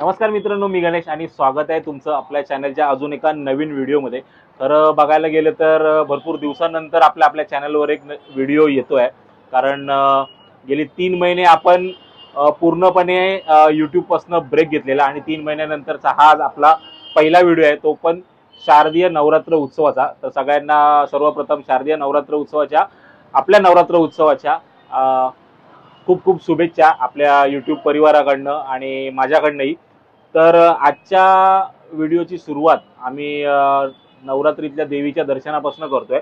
नमस्कार मित्रांनो, मी गणेश आणि स्वागत आहे तुमचं आपल्या चॅनलच्या अजून एका नवीन व्हिडिओमध्ये। तर बघायला गेलं तर भरपूर दिवसानंतर आपल्या चॅनलवर एक व्हिडिओ येतोय। कारण गेली 3 महिने आपण पूर्णपणे YouTube पासून ब्रेक घेतलेला आणि 3 महिन्यानंतरचा हा आज आपला पहिला व्हिडिओ आहे, तो पण शारदीय नवरात्र उत्सवाचा। तर सगळ्यांना सर्वप्रथम शारदीय नवरात्र उत्सवाच्या आपल्या नवरात्र उत्सवाच्या खूप खूप शुभेच्छा आपल्या YouTube परिवाराकडनं आणि माझ्याकडनंही। तर आजच्या व्हिडिओची सुरुवात आम्ही नवरात्रीतल्या देवीच्या दर्शनापासून करतोय।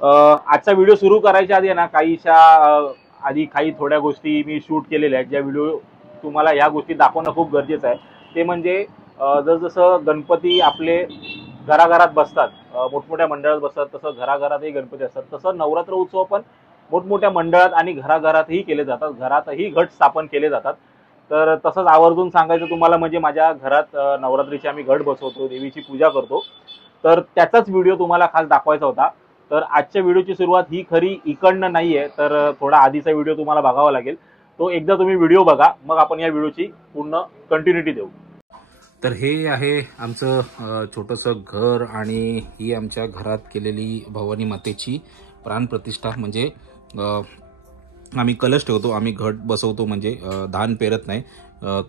आजचा व्हिडिओ सुरू करायच्या आधी ना आधी काही थोड्या गोष्टी मी शूट केलेल्या आहेत, ज्या व्हिडिओ तुम्हाला ह्या गोष्टी दाखवणं खूप गरजेचं आहे। ते म्हणजे जसं गणपती आपले घराघरात बसतात, मोठमोठ्या मंडळात बसतात, तसं घराघरातही गणपती असतात। तसं नवरात्र उत्सव पण मोठमोठ्या मंडळात आणि घराघरातही केले जातात, घरातही घट स्थापन केले जातात। तर तसंच आवर्जून सांगायचं तुम्हाला म्हणजे माझ्या घरात नवरात्रीचे आम्ही घट बसवतो, देवीची पूजा करतो। तर त्याचाच व्हिडिओ तुम्हाला खास दाखवायचा होता। तर आजच्या व्हिडिओची सुरुवात ही खरी इकडनं नाहीये, तर थोडा आधीचा व्हिडिओ तुम्हाला बघावा लागेल। तो एकदा तुम्ही व्हिडिओ बघा, मग आपण या व्हिडिओची पूर्ण कंटिन्युटी देऊ। तर हे आहे आमचं छोटंसं घर आणि ही आमच्या घरात केलेली भवानी मातेची प्राणप्रतिष्ठा। म्हणजे आम्ही कलश ठेवतो, आम्ही घट बसवतो, म्हणजे धान पेरत नाही,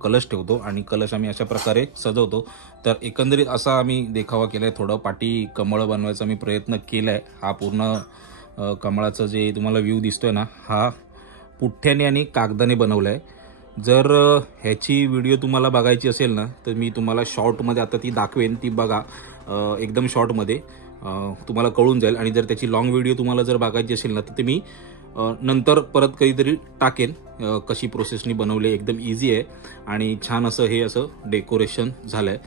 कलश ठेवतो आणि कलश आम्ही अशा प्रकारे सजवतो। तर एकंदरीत असा आम्ही देखावा केलाय। थोडं पाठी कमळ बनवायचा मी प्रयत्न केलाय। हा पूर्ण कमळाचं जे तुम्हाला व्ह्यू दिसतोय ना, हा पुठ्ठ्याने आणि कागदाने बनवलाय। जर ह्याची व्हिडिओ तुम्हाला बघायची असेल ना, तर मी तुम्हाला शॉर्टमध्ये आता ती दाखवेन, ती बघा। एकदम शॉर्टमध्ये तुम्हाला कळून जाईल। आणि जर त्याची लॉंग व्हिडिओ तुम्हाला जर बघायची असेल ना, तर ते मी नंतर परत कधीतरी टाकेन। कशी प्रोसेसनी बनवली, एकदम इझी आहे आणि छान असं हे असं डेकोरेशन झालंय।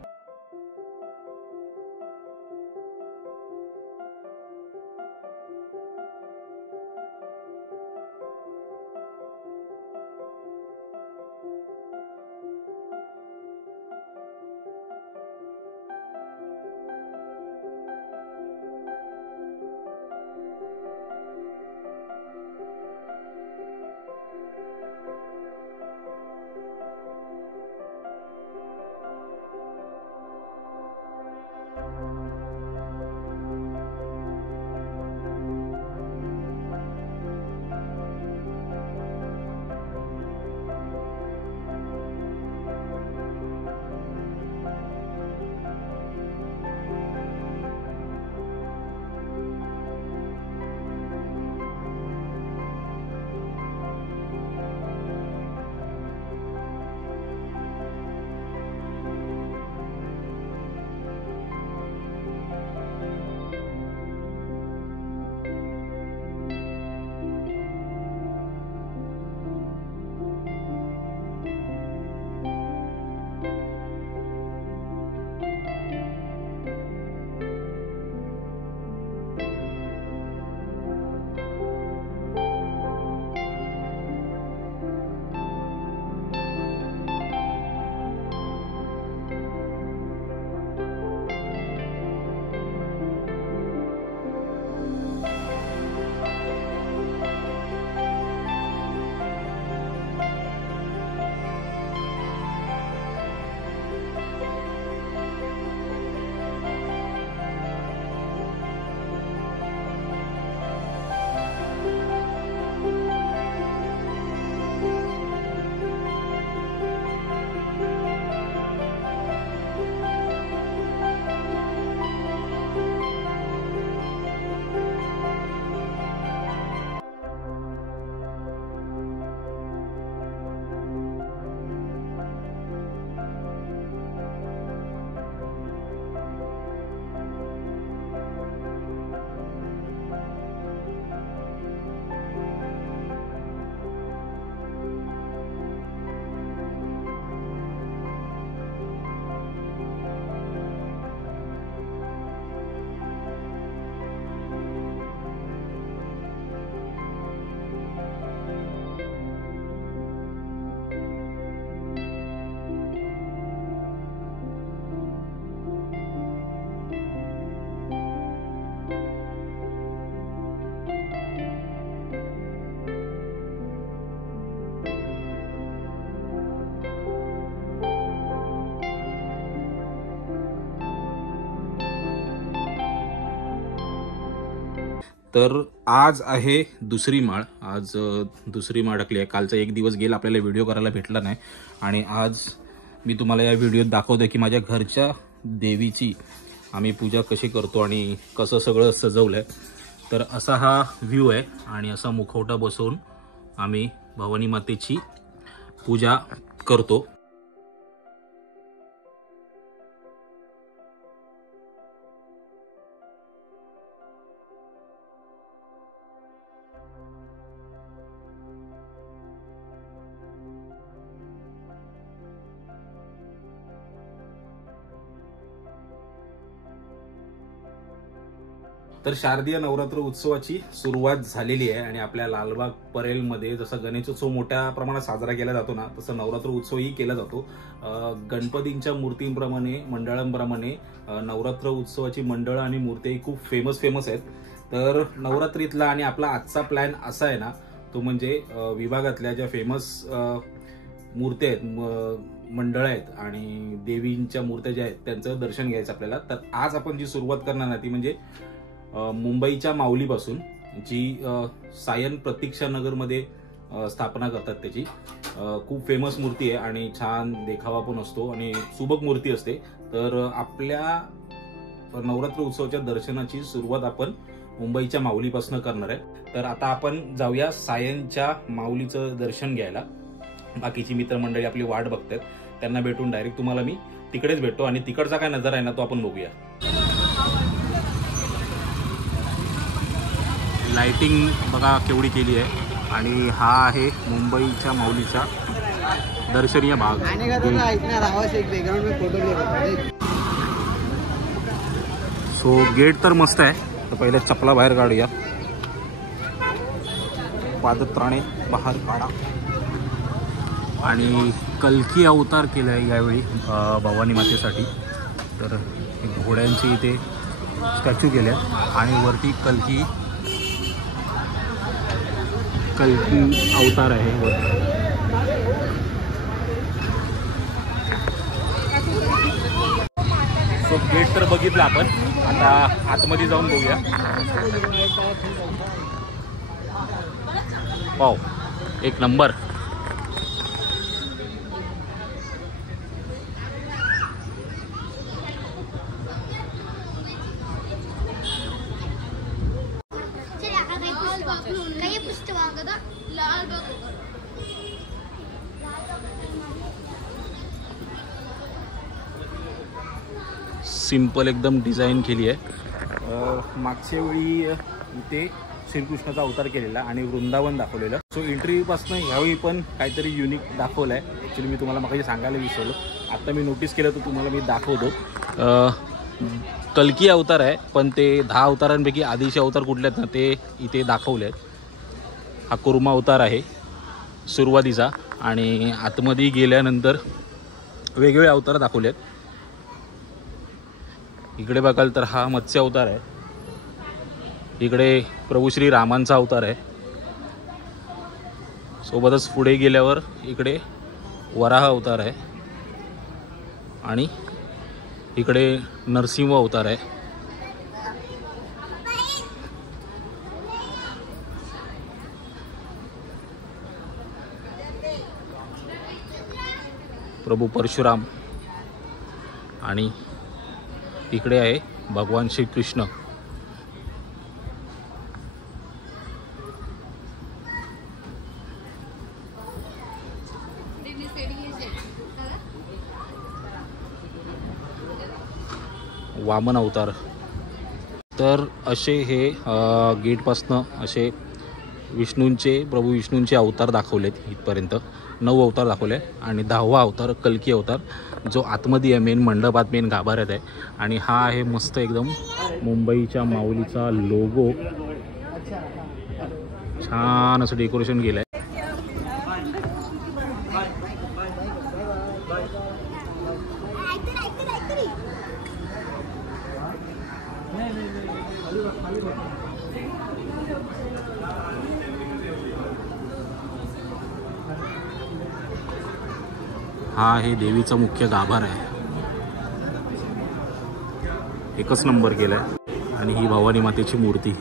तर आज आहे दुसरी माळ. आज दुसरी माळ टाकली आहे. कालचा एक दिवस गेला, आपल्याला व्हिडिओ करायला भेटला नाही. आणि आज मी तुम्हाला या व्हिडिओत दाखवतोय की माझ्या घरच्या देवीची आम्ही पूजा कशी करतो आणि कसं सगळं सजवलं आहे. तर असा हा व्ह्यू आहे आणि असा मुखवटा बसवून आम्ही भवानी मातेची पूजा करतो. तर शारदीय नवरात्र उत्सवाची सुरुवात झालेली आहे आणि आपल्या लालबाग परेलमध्ये जसं गणेशोत्सव मोठ्या प्रमाणात साजरा केला जातो ना, तसं नवरात्र उत्सवही केला जातो. गणपतींच्या मूर्तींप्रमाणे, मंडळांप्रमाणे नवरात्र उत्सवाची मंडळं आणि मूर्ती खूप फेमस आहेत. तर नवरात्रीतला आणि आपला आजचा प्लॅन असा आहे ना, तो म्हणजे विभागातल्या ज्या फेमस मूर्त्या आहेत, मंडळ आहेत आणि देवींच्या मूर्त्या ज्या आहेत त्यांचं दर्शन घ्यायचं आपल्याला. तर आज आपण जी सुरुवात करणार ना ती म्हणजे मुंबईच्या माऊलीपासून, जी सायन प्रतीक्षा नगरमध्ये स्थापना करतात. त्याची खूप फेमस मूर्ती आहे आणि छान देखावा पण असतो आणि सुबक मूर्ती असते. तर आपल्या नवरात्र उत्सवाच्या दर्शनाची सुरुवात आपण मुंबईच्या माऊलीपासून करणार आहे. तर आता आपण जाऊया सायनच्या माऊलीचं दर्शन घ्यायला. बाकीची मित्रमंडळी आपली वाट बघतात, त्यांना भेटून डायरेक्ट तुम्हाला मी तिकडेच भेटतो आणि तिकडचा काय नजारा आहे ना तो आपण बघूया. लाइटिंग बघा केवढी केली आहे आणि हा आहे मुंबईच्या माऊलीचा दर्शनीय भाग. सो गेट तर मस्त आहे. तर पहिले चपला बाहेर काढूया, पादत्राणे बाहेर काढा. आणि कल्की अवतार केला आहे यावेळी भवानी मातेसाठी. तर घोड्यांचे इथे स्टॅच्यू केले आहेत आणि वरती कल्की अवतार आहे. सो गेट तर बघितलं आपण, आता आतमध्ये जाऊन बघूया. वाव, एक नंबर. सिंपल एकदम डिझाईन केली आहे. मागच्या वेळी इथे श्रीकृष्णाचा अवतार केलेला आणि वृंदावन दाखवलेलं. सो एंट्रीपासून ह्यावेळी पण काहीतरी युनिक दाखवलं आहे. ॲक्च्युली मी तुम्हाला मागे सांगायला विसरलो, आता मी नोटीस केलं तर तुम्हाला मी दाखवतो. कल्की अवतार आहे, पण ते 10 अवतारांपैकी आधीचे अवतार कुठले आहेत ना ते इथे दाखवले आहेत. हा कुर्मा अवतार आहे सुरुवातीचा आणि आतमध्ये गेल्यानंतर वेगवेगळे अवतार दाखवले आहेत. इकडे बघाल तर हा मत्स्य अवतार आहे, इकडे प्रभू श्री रामांचा अवतार आहे. सोबतच पुढे गेल्यावर इकडे वराह अवतार आहे आणि इकडे नरसिंह अवतार आहे. प्रभू परशुराम आणि इकडे आहे भगवान श्रीकृष्ण. वामन अवतार. तर असे हे गेटपासनं असे प्रभू विष्णूंचे अवतार दाखवलेत. इथपर्यंत 9 अवतार दाखवले आणि 10वा अवतार कल्की अवतार जो आतमध्ये आहे, मेन मंडपात, मेन गाभाऱ्यात आहे. आणि हा आहे मस्त एकदम मुंबईच्या माऊलीचा लोगो, छान असं डेकोरेशन केलं आहे. हा आहे देवीचा मुख्य गाभारा आहे, एकच नंबर केलाय. आणि ही भवानी मातेची मूर्ती.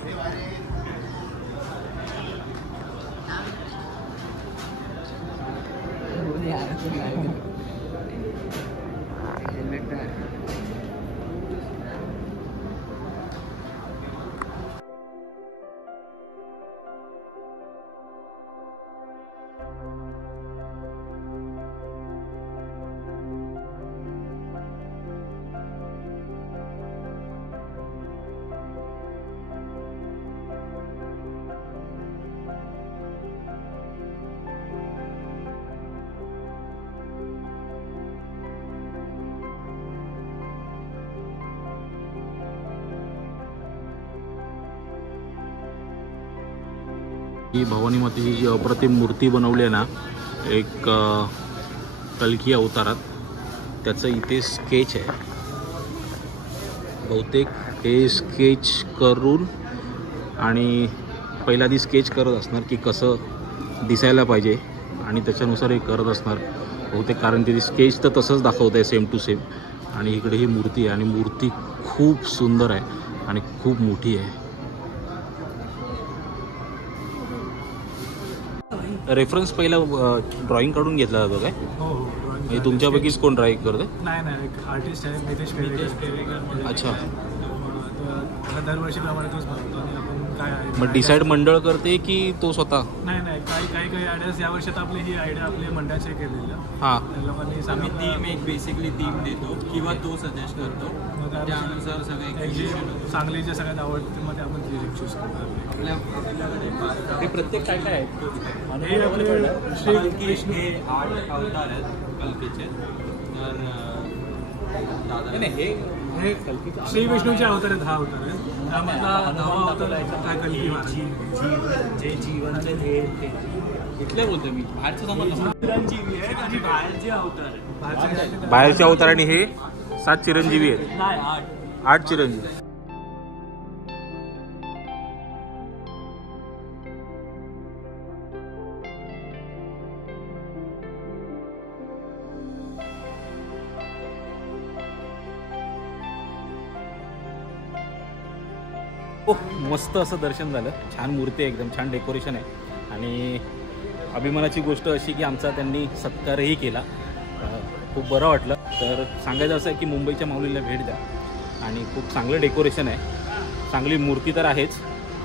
ही भवानी मातेची जी अप्रतिम मूर्ती बनवली आहे ना, एक कल्की अवतारात, त्याचं इथे स्केच आहे. बहुतेक हे स्केच करून आणि पहिल्या आधी स्केच करत असणार की कसं दिसायला पाहिजे आणि त्याच्यानुसार हे करत असणार बहुतेक, कारण ते स्केच तर तसंच दाखवत आहे सेम टू सेम. आणि इकडे ही मूर्ती आहे आणि मूर्ती खूप सुंदर आहे आणि खूप मोठी आहे. रेफरन्स पहिला ड्रॉइंग काढून घेतला जातो काय? हो हो. म्हणजे तुमच्यापैकीच कोण ड्रॉइंग करते? नाही एक आर्टिस्ट आहे नितेश पेरेकर. अच्छा. दरवर्षीप्रमाणे तोच बनवतो आणि आपण काय आहे मग डिसाईड मंडळ करते की तो स्वतः? नाही काही आयडियाज या वर्षात आपली ही आयडिया आपल्या मंडळाचे केलेल्या. हां. लोकांनी आम्ही थीम एक बेसिकली थीम देतो किंवा तो सजेस्ट करतो, त्यानुसार सगळे चांगली जे सगळ्यात आवडते मध्ये आपण ती चूज करतो. हे प्रत्येक काय काय आहे हे आपले श्री विष्णू हे 8 अवतार आहेत कल्कीचे. तर दादा हे श्री विष्णूचे अवतार आहेत. 10 अवतार आहेत. त्यामधला 9वा अवतार आहे कल्की महाराज. जे जीवन ते इथले बोलतो मी, बाहेरचं समजलं. चिरंजीवी आहे आणि बाहेरचे अवतार आहेत. बाहेरच्या अवताराने हे 7 चिरंजीवी आहेत. नाही 8 चिरंजीवी. मस्त असं दर्शन झालं. छान मूर्ती आहे, एकदम छान डेकोरेशन आहे. आणि अभिमानाची गोष्ट अशी की आमचा त्यांनी सत्कारही केला. खूप बरं वाटलं. तर सांगायचं असं आहे की मुंबईच्या माऊलीला भेट द्या. आणि खूप चांगलं डेकोरेशन आहे, चांगली मूर्ती तर आहेच.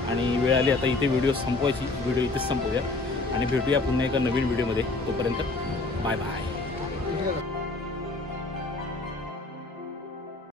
आणि वेळ आली आता इथे व्हिडिओ संपवायची. व्हिडिओ इथेच संपवूया आणि भेटूया पुन्हा एका नवीन व्हिडिओमध्ये. तोपर्यंत बाय बाय.